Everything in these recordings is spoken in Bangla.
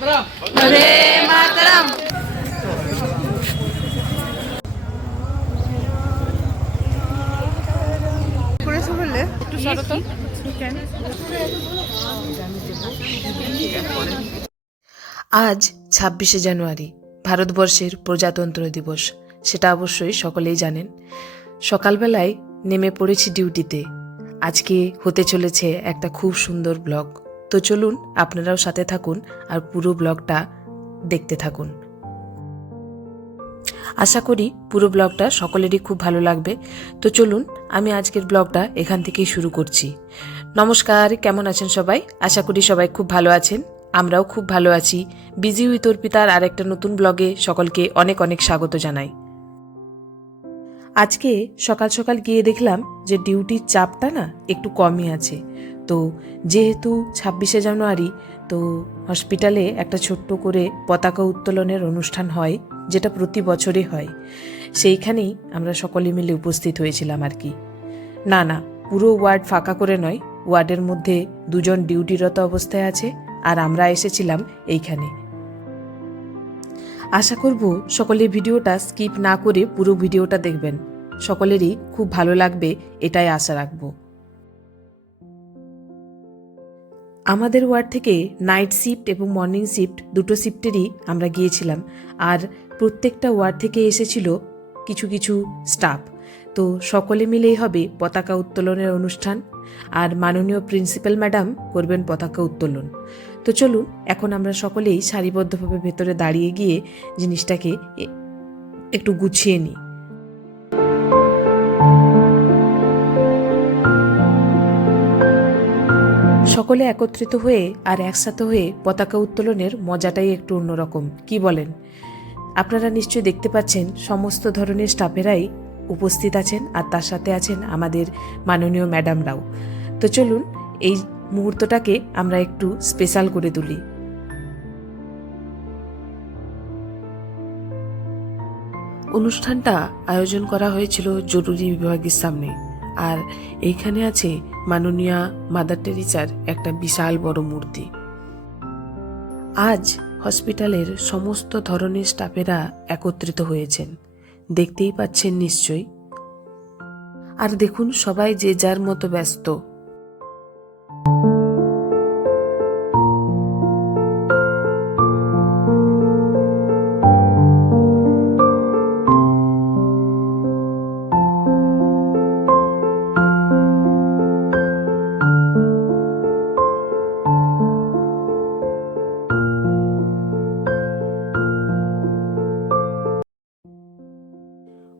বন্দে মাতরম। করেছে বললে? একটু সরত আজ ছাব্বিশে জানুয়ারি ভারতবর্ষের প্রজাতন্ত্র দিবস। সেটা অবশ্যই সকলেই জানেন। সকালবেলায় নেমে পড়েছি ডিউটিতে। আজকে হতে চলেছে একটা খুব সুন্দর ব্লগ। তো চলুন আপনারাও সাথে থাকুন আর পুরো ব্লগটা দেখতে থাকুন। আশা করি পুরো ব্লগটা সকলেরই খুব ভালো লাগবে। তো চলুন আমি আজকের ব্লগটা এখান থেকেই শুরু করছি। নমস্কার, কেমন আছেন সবাই? আশা করি সবাই খুব ভালো আছেন। আমরাও খুব ভালো আছি। বিজি উইথ অর্পিতার আর একটা নতুন ব্লগে সকলকে অনেক অনেক স্বাগত জানাই। আজকে সকাল সকাল গিয়ে দেখলাম যে ডিউটির চাপটা না একটু কমই আছে। তো যেহেতু ছাব্বিশে জানুয়ারি, তো হসপিটালে একটা ছোট্ট করে পতাকা উত্তোলনের অনুষ্ঠান হয়, যেটা প্রতি বছরই হয়। সেইখানেই আমরা সকলে মিলে উপস্থিত হয়েছিলাম আর কি। না না, পুরো ওয়ার্ড ফাঁকা করে নয়, ওয়ার্ডের মধ্যে দুজন ডিউটিরত অবস্থায় আছে, আর আমরা এসেছিলাম এইখানে। আশা করব সকলে ভিডিওটা স্কিপ না করে পুরো ভিডিওটা দেখবেন। সকলেরই খুব ভালো লাগবে, এটাই আশা রাখব। আমাদের ওয়ার্ড থেকে নাইট শিফট এবং মর্নিং শিফট দুটো শিফটেরই আমরা গিয়েছিলাম। আর প্রত্যেকটা ওয়ার্ড থেকে এসেছিল কিছু কিছু স্টাফ। তো সকলে মিলেই হবে পতাকা উত্তোলনের অনুষ্ঠান। আর মাননীয় প্রিন্সিপাল ম্যাডাম করবেন পতাকা উত্তোলন। তো চলুন, এখন আমরা সকলেই সারিবদ্ধভাবে ভেতরে দাঁড়িয়ে গিয়ে জিনিসটাকে একটু গুছিয়ে নিই। সকলে একত্রিত হয়ে আর একসাথে হয়ে পতাকা উত্তোলনের মজাটাই একটু অন্যরকম। কি বলেন? আপনারা নিশ্চয়ই দেখতে পাচ্ছেন, সমস্ত ধরনের স্টাফেরাই উপস্থিত আছেন আর তার সাথে আছেন আমাদের মাননীয় ম্যাডামরাও তো চলুন, এই মুহূর্তটাকে আমরা একটু স্পেশাল করে তুলি। অনুষ্ঠানটা আয়োজন করা হয়েছিল জরুরি বিভাগের সামনে। আর এইখানে আছে মাননীয়া মাদার টেরিচার একটা বিশাল বড় মূর্তি। আজ হসপিটালের সমস্ত ধরনের স্টাফেরা একত্রিত হয়েছেন। দেখতেই পাচ্ছেন নিশ্চয়ই। আর দেখুন সবাই যে যার মতো ব্যস্ত।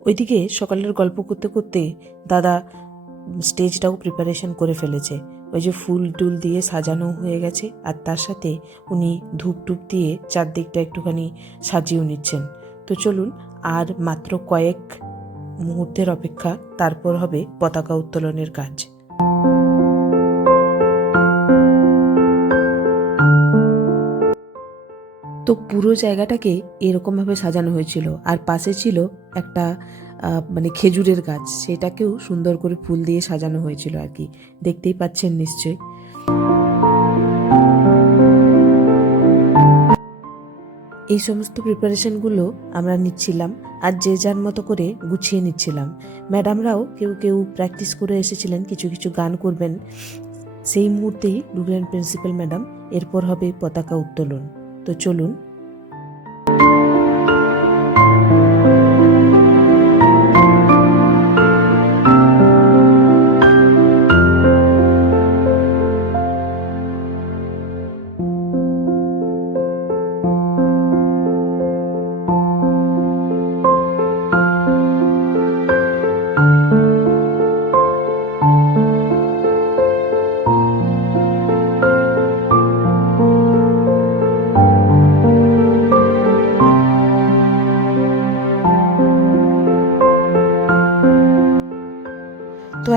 ওইদিকে সকালের গল্প করতে করতে দাদা স্টেজটাও প্রিপারেশন করে ফেলেছে। ওই যে ফুল টুল দিয়ে সাজানো হয়ে গেছে আর তার সাথে উনি ধূপ টুপ দিয়ে চারদিকটা একটুখানি সাজিয়েও নিচ্ছেন। তো চলুন আর মাত্র কয়েক মুহূর্তের অপেক্ষা, তারপর হবে পতাকা উত্তোলনের কাজ। তো পুরো জায়গাটাকে এরকমভাবে সাজানো হয়েছিল। আর পাশে ছিল একটা মানে খেজুরের গাছ। সেটাকেও সুন্দর করে ফুল দিয়ে সাজানো হয়েছিল আর কি। দেখতেই পাচ্ছেন নিশ্চয়ই। এই সমস্ত প্রিপারেশনগুলো আমরা নিচ্ছিলাম আর যে যার মতো করে গুছিয়ে নিচ্ছিলাম। ম্যাডামরাও কেউ কেউ প্র্যাকটিস করে এসেছিলেন, কিছু কিছু গান করবেন। সেই মুহূর্তেই ঢুকলেন প্রিন্সিপাল ম্যাডাম। এরপর হবে পতাকা উত্তোলন। তো চলুন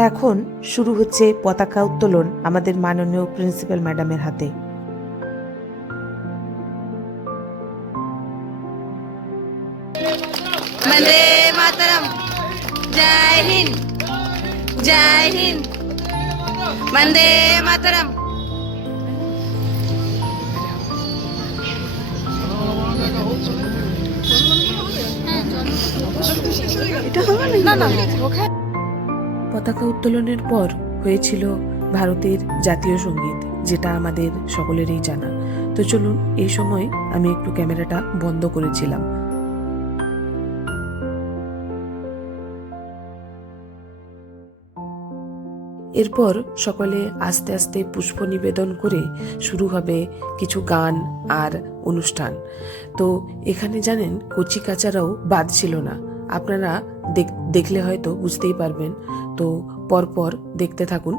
এখন শুরু হচ্ছে পতাকা উত্তোলন আমাদের মাননীয় প্রিন্সিপাল ম্যাডামের হাতে। এটা হবে না না। ওখানে পতাকা উত্তোলনের পর হয়েছিল ভারতের জাতীয় সংগীত, যেটা আমাদের সকলেরই জানা। তো চলুন, এই সময় আমি একটু ক্যামেরাটা বন্ধ করেছিলাম। এরপর সকলে আস্তে আস্তে পুষ্প নিবেদন করে শুরু হবে কিছু গান আর অনুষ্ঠান। তো এখানে জানেন কচি কাচারাও বাদ ছিল না। আপনারা দেখলে হয়তো বুঝতেই পারবেন। তো পরপর দেখতে থাকুন।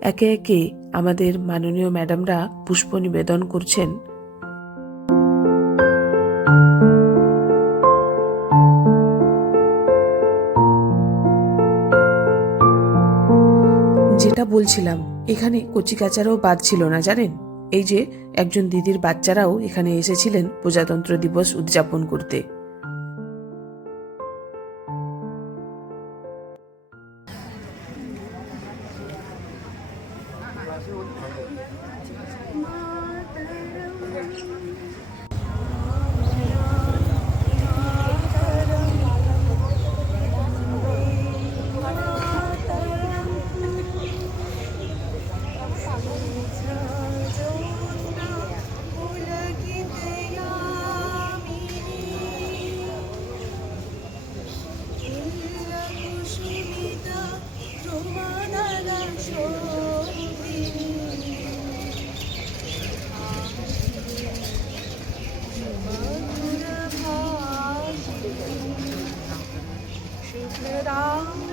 একে একে আমাদের মাননীয় ম্যাডামরা পুষ্প নিবেদন করছেন। বলছিলাম, এখানে কচিকাচারাও বাদ ছিল না, জানেন? এই যে, একজন দিদির বাচ্চারাও এখানে এসেছিলেন প্রজাতন্ত্র দিবস উদযাপন করতে। 감사합니다.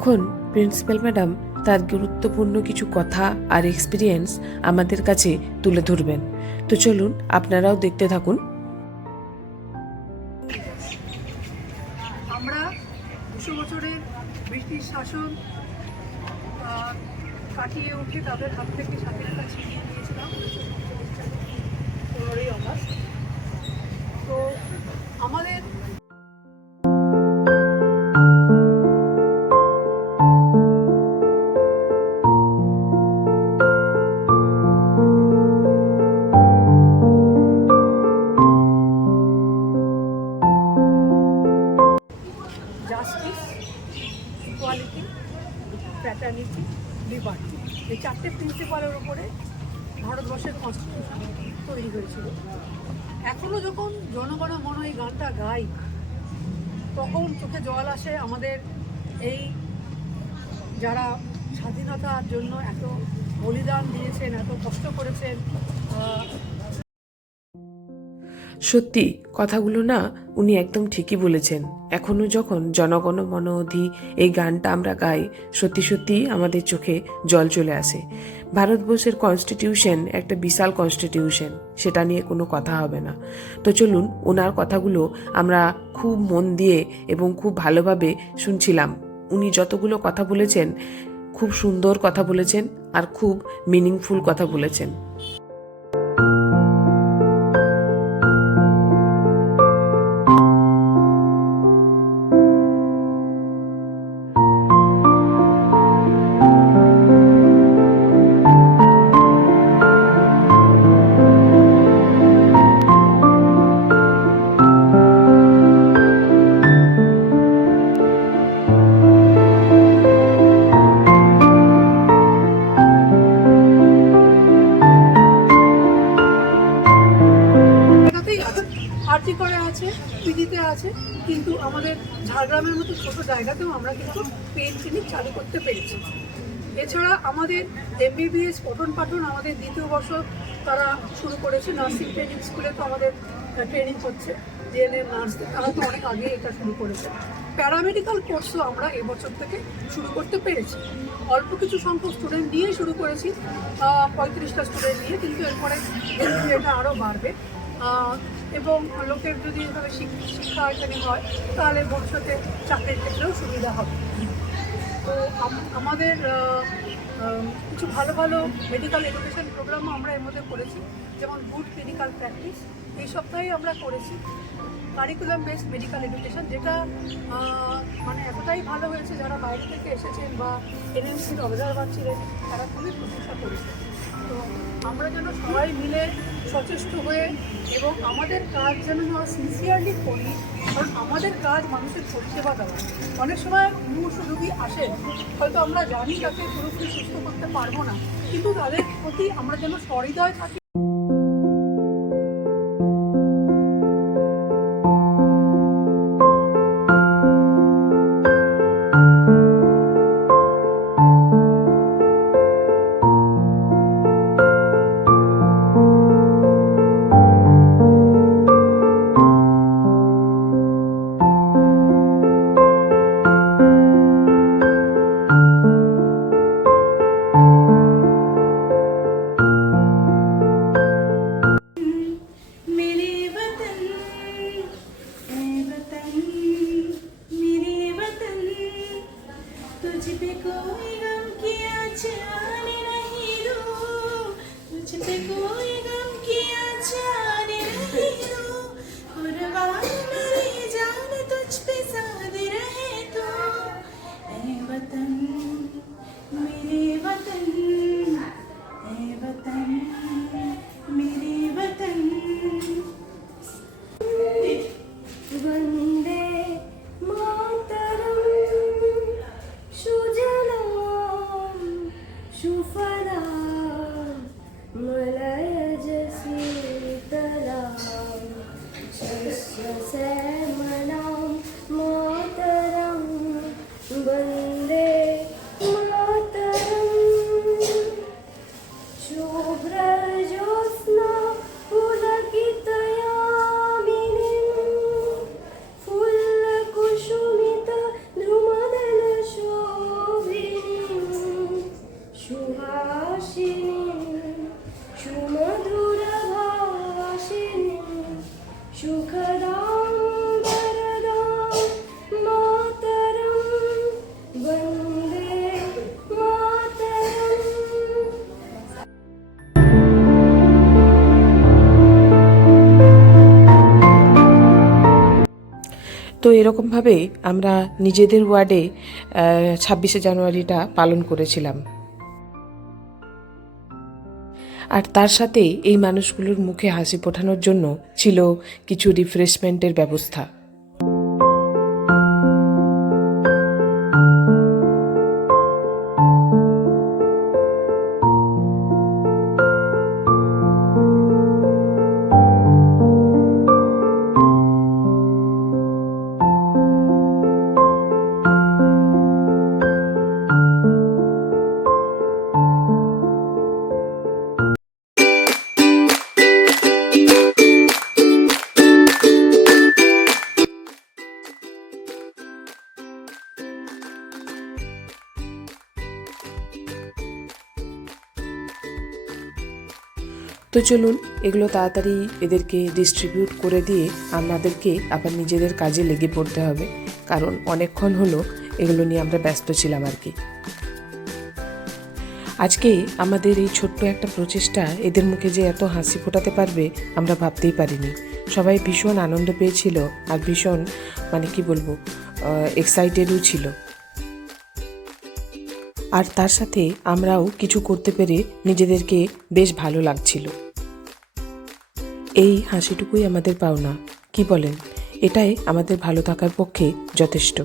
এখন প্রিন্সিপাল ম্যাডাম, তার গুরুত্বপূর্ণ কিছু কথা আর এক্সপিরিয়েন্স আমাদের কাছে তুলে ধরবেন। তো চলুন, আপনারাও দেখতে থাকুন। আমরা দুশো বছরের ব্রিটিশ শাসন কাটিয়ে উঠে তাদের হাত থেকে স্বাধীনতা ছিনিয়ে নিয়েছিলাম পনেরোই আগস্ট তো আমাদের এই চারটে প্রিন্সিপালের ওপরে ভারতবর্ষের কনস্টিটিউশন তৈরি হয়েছিল। এখনও যখন জনগণ মন এই গানটা গাই, তখন চোখে জল আসে আমাদের এই যারা স্বাধীনতার জন্য এত বলিদান দিয়েছেন, এত কষ্ট করেছেন সত্যি, কথাগুলো না উনি একদম ঠিকই বলেছেন। এখনও যখন জনগণ মন অধি এই গানটা আমরা গাই, সত্যি সত্যি আমাদের চোখে জল চলে আসে। ভারতবর্ষের কনস্টিটিউশন একটা বিশাল কনস্টিটিউশন সেটা নিয়ে কোনো কথা হবে না। তো চলুন, ওনার কথাগুলো আমরা খুব মন দিয়ে এবং খুব ভালোভাবে শুনছিলাম। উনি যতগুলো কথা বলেছেন, খুব সুন্দর কথা বলেছেন আর খুব মিনিংফুল কথা বলেছেন। আমাদের তারা শুরু করেছে। নার্সিং ট্রেনিং স্কুলে তো আমাদের ট্রেনিং হচ্ছে। জেএনএম নার্স তারা তো অনেক আগে এটা শুরু করেছে। প্যারামেডিক্যাল কোর্সও আমরা এবছর থেকে শুরু করতে পেরেছি। অল্প কিছু সংখ্যক স্টুডেন্ট নিয়ে শুরু করেছি। পঁয়ত্রিশটা স্টুডেন্ট নিয়ে, কিন্তু এরপরে এটা আরও বাড়বে। এবং লোকের যদি এভাবে শিক্ষা এখানে হয়, তাহলে ভবিষ্যতে চাকরির ক্ষেত্রেও সুবিধা হবে। তো আমাদের কিছু ভালো ভালো মেডিকেল এডুকেশন প্রোগ্রামও আমরা এর মধ্যে করেছি, যেমন গুড ক্লিনিক্যাল প্র্যাকটিস এই সপ্তাহে আমরা করেছি কারিকুলাম বেসড মেডিকেল এডুকেশন যেটা মানে এতটাই ভালো হয়েছে যারা বাইরে থেকে এসেছেন বা এনএমসির অবজারভার ছিলেন, তারা খুবই প্রশংসা করেছে তো আমরা যেন সবাই মিলে সচেষ্ট হয়ে এবং আমাদের কাজ যেন আমরা সিনসিয়ারলি করি, কারণ আমাদের কাজ মানুষের পরিষেবা দেওয়া অনেক সময় মুহূর্ত রোগী আসে, হয়তো আমরা জানি তাকে পুরোপুরি সুস্থ করতে পারব না, কিন্তু তাদের প্রতি আমরা যেন সহৃদয় থাকি এরকমভাবে আমরা নিজেদের ওয়ার্ডে ছাব্বিশে জানুয়ারিটা পালন করেছিলাম। আর তার সাথে এই মানুষগুলোর মুখে হাসি ফোটানোর জন্য ছিল কিছু রিফ্রেশমেন্টের ব্যবস্থা। তো চলুন, এগুলো তাড়াতাড়ি এদেরকে ডিস্ট্রিবিউট করে দিয়ে আমাদেরকে আবার নিজেদের কাজে লেগে পড়তে হবে। কারণ অনেকক্ষণ হলো এগুলো নিয়ে আমরা ব্যস্ত ছিলাম আর কি। আজকে আমাদের এই ছোট্ট একটা প্রচেষ্টা এদের মুখে যে এত হাসি ফোটাতে পারবে আমরা ভাবতেই পারিনি। সবাই ভীষণ আনন্দ পেয়েছিল আর ভীষণ মানে কি বলব এক্সাইটেডও ছিল। আর তার সাথে আমরাও কিছু করতে পেরে নিজেদেরকে বেশ ভালো লাগছিল। এই হাসিটুকুই আমাদের পাওনা। কি বলেন? এটাই আমাদের ভালো থাকার পক্ষে যথেষ্ট।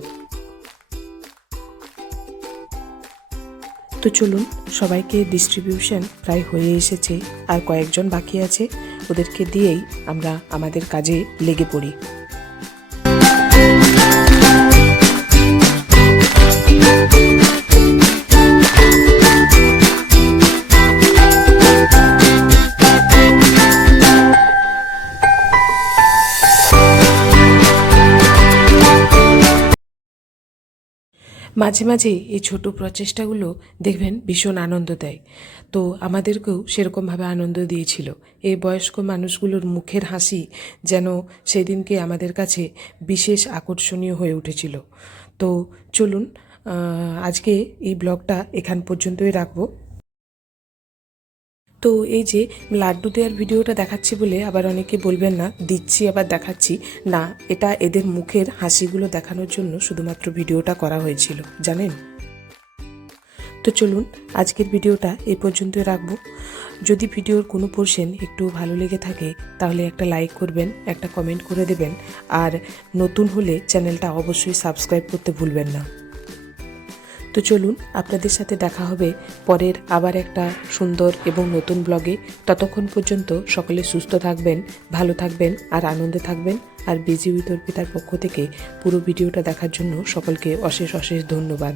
তো চলুন, সবাইকে ডিস্ট্রিবিউশন প্রায় হয়ে এসেছে। আর কয়েকজন বাকি আছে, ওদেরকে দিয়েই আমরা আমাদের কাজে লেগে পড়ি। মাঝে মাঝে এই ছোট প্রচেষ্টাগুলো দেখবেন ভীষণ আনন্দ দেয়। তো আমাদেরকেও সেরকমভাবে আনন্দ দিয়েছিল। এই বয়স্ক মানুষগুলোর মুখের হাসি যেন সেদিনকে আমাদের কাছে বিশেষ আকর্ষণীয় হয়ে উঠেছিল। তো চলুন আজকে এই ব্লগটা এখান পর্যন্তই রাখব। তো এই যে লাড্ডু দেওয়ার ভিডিওটা দেখাচ্ছি বলে আবার অনেকে বলবেন না, দিচ্ছি, আবার দেখাচ্ছি। না, এটা এদের মুখের হাসিগুলো দেখানোর জন্য শুধুমাত্র ভিডিওটা করা হয়েছিল, জানেন? তো চলুন, আজকের ভিডিওটা এই পর্যন্তই রাখব। যদি ভিডিওর কোনো পোর্শন একটু ভালো লেগে থাকে, তাহলে একটা লাইক করবেন, একটা কমেন্ট করে দেবেন। আর নতুন হলে চ্যানেলটা অবশ্যই সাবস্ক্রাইব করতে ভুলবেন না। তো চলুন আপনাদের সাথে দেখা হবে পরের আবার একটা সুন্দর এবং নতুন ব্লগে। ততক্ষণ পর্যন্ত সকলে সুস্থ থাকবেন, ভালো থাকবেন আর আনন্দে থাকবেন। আর বিজি উইতর্পিতার পক্ষ থেকে পুরো ভিডিওটা দেখার জন্য সকলকে অশেষ অশেষ ধন্যবাদ।